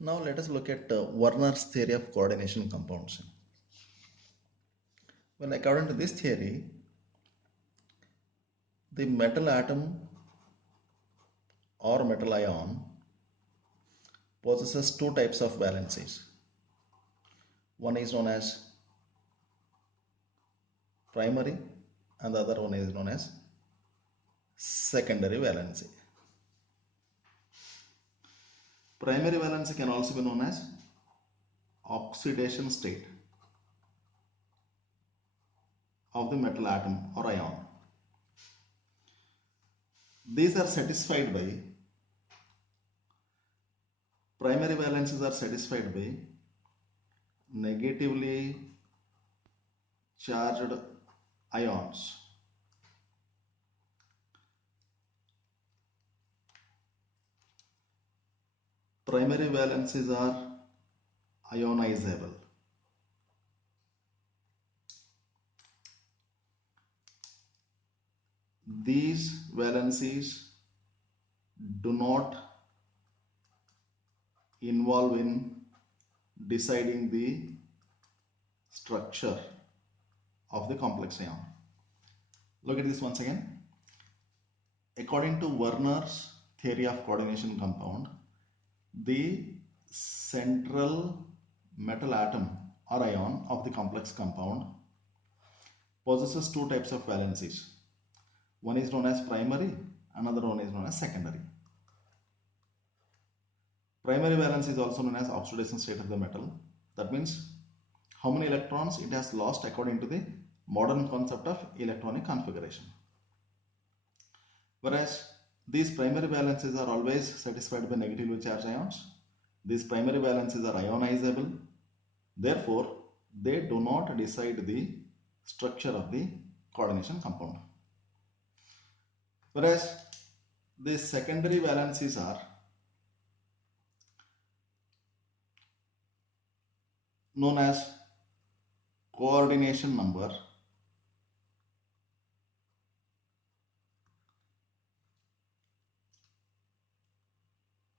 Now let us look at Werner's theory of coordination compounds. Well, according to this theory, the metal atom or metal ion possesses two types of valencies. One is known as primary and the other one is known as secondary valency. Primary valency can also be known as oxidation state of the metal atom or ion. These are satisfied by primary valencies are satisfied by negatively charged ions. Primary valencies are ionizable. These valencies do not involve in deciding the structure of the complex ion. Look at this once again. According to Werner's theory of coordination compound, the central metal atom or ion of the complex compound possesses two types of valencies. One is known as primary, another one is known as secondary. Primary valence is also known as oxidation state of the metal. That means how many electrons it has lost according to the modern concept of electronic configuration. Whereas these primary valencies are always satisfied by negatively charged ions. These primary valencies are ionizable. Therefore, they do not decide the structure of the coordination compound. Whereas the secondary valencies are known as coordination number.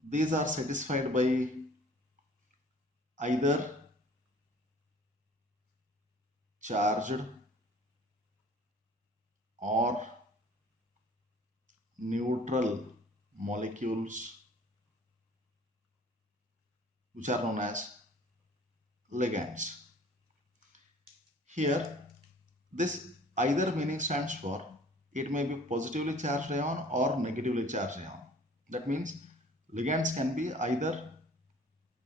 These are satisfied by either charged or neutral molecules, which are known as ligands. Here, this either meaning stands for it may be positively charged ion or negatively charged ion. That means ligands can be either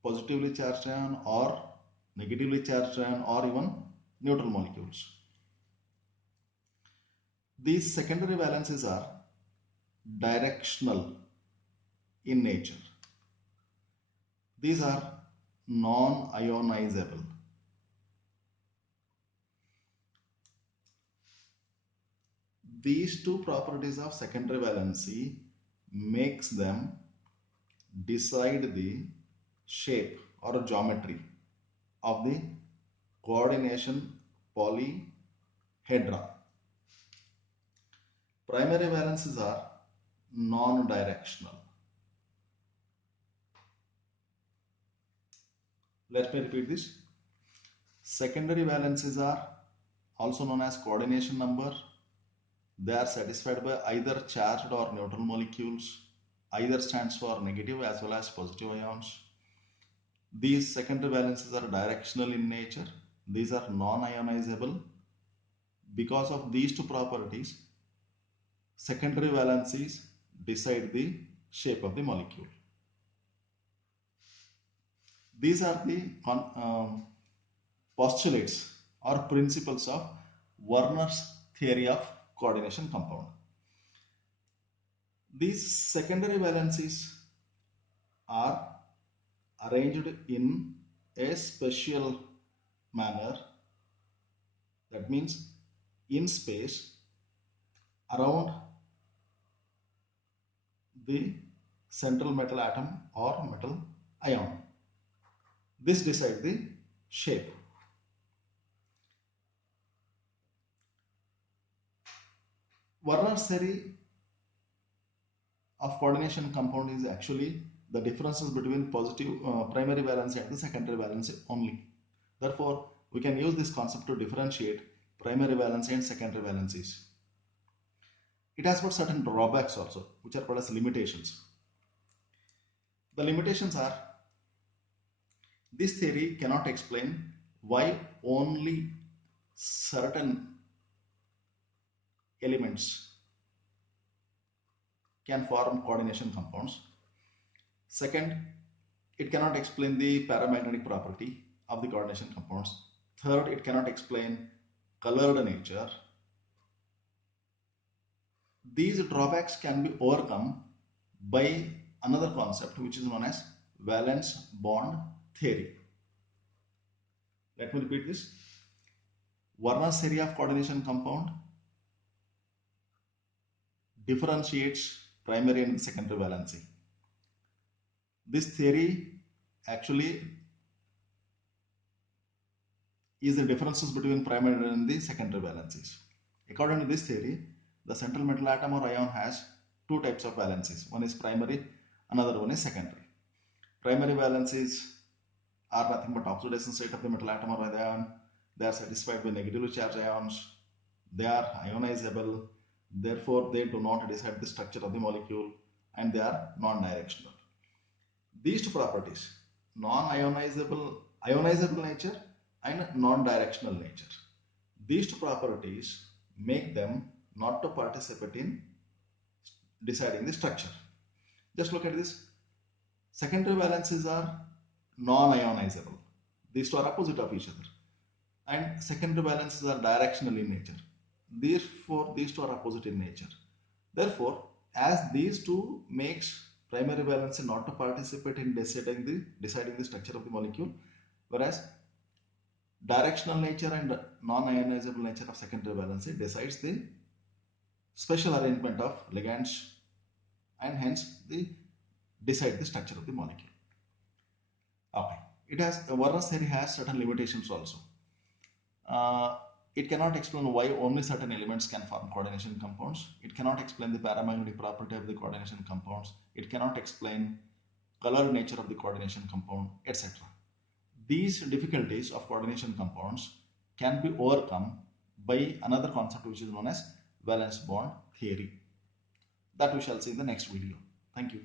positively charged ion or negatively charged ion or even neutral molecules. These secondary valencies are directional in nature. These are non-ionizable. These two properties of secondary valency makes them decide the shape or geometry of the coordination polyhedra. Primary valencies are non-directional. Let me repeat this. Secondary valencies are also known as coordination number. They are satisfied by either charged or neutral molecules. Either stands for negative as well as positive ions. These secondary valencies are directional in nature. These are non-ionizable. Because of these two properties, secondary valencies decide the shape of the molecule. These are the postulates or principles of Werner's theory of coordination compound. These secondary valencies are arranged in a special manner. That means in space around the central metal atom or metal ion. This decides the shape. Werner's theory of coordination compound is actually the differences between positive primary valency and the secondary valency only. Therefore, we can use this concept to differentiate primary valency and secondary valencies. It has got certain drawbacks also, which are called as limitations. The limitations are, this theory cannot explain why only certain elements can form coordination compounds. Second, it cannot explain the paramagnetic property of the coordination compounds. Third, it cannot explain colored nature. These drawbacks can be overcome by another concept which is known as valence bond theory. Let me repeat this. Werner's theory of coordination compound differentiates primary and secondary valency. This theory actually is the differences between primary and the secondary valencies. According to this theory, the central metal atom or ion has two types of valencies. One is primary, another one is secondary. Primary valencies are nothing but oxidation state of the metal atom or ion. They are satisfied by negatively charged ions. They are ionizable. Therefore, they do not decide the structure of the molecule and they are non-directional. These two properties, ionizable nature and non-directional nature, these two properties make them not to participate in deciding the structure. Just look at this. Secondary valencies are non-ionizable. These two are opposite of each other. And secondary valencies are directional in nature. Therefore, these two are opposite in nature. Therefore, as these two makes primary valency not to participate in deciding the structure of the molecule, whereas directional nature and non-ionizable nature of secondary valency decides the special arrangement of ligands and hence decide the structure of the molecule. Okay, Werner's theory has certain limitations also. It cannot explain why only certain elements can form coordination compounds. It cannot explain the paramagnetic property of the coordination compounds. It cannot explain color nature of the coordination compound, etc. These difficulties of coordination compounds can be overcome by another concept which is known as valence bond theory. That we shall see in the next video. Thank you.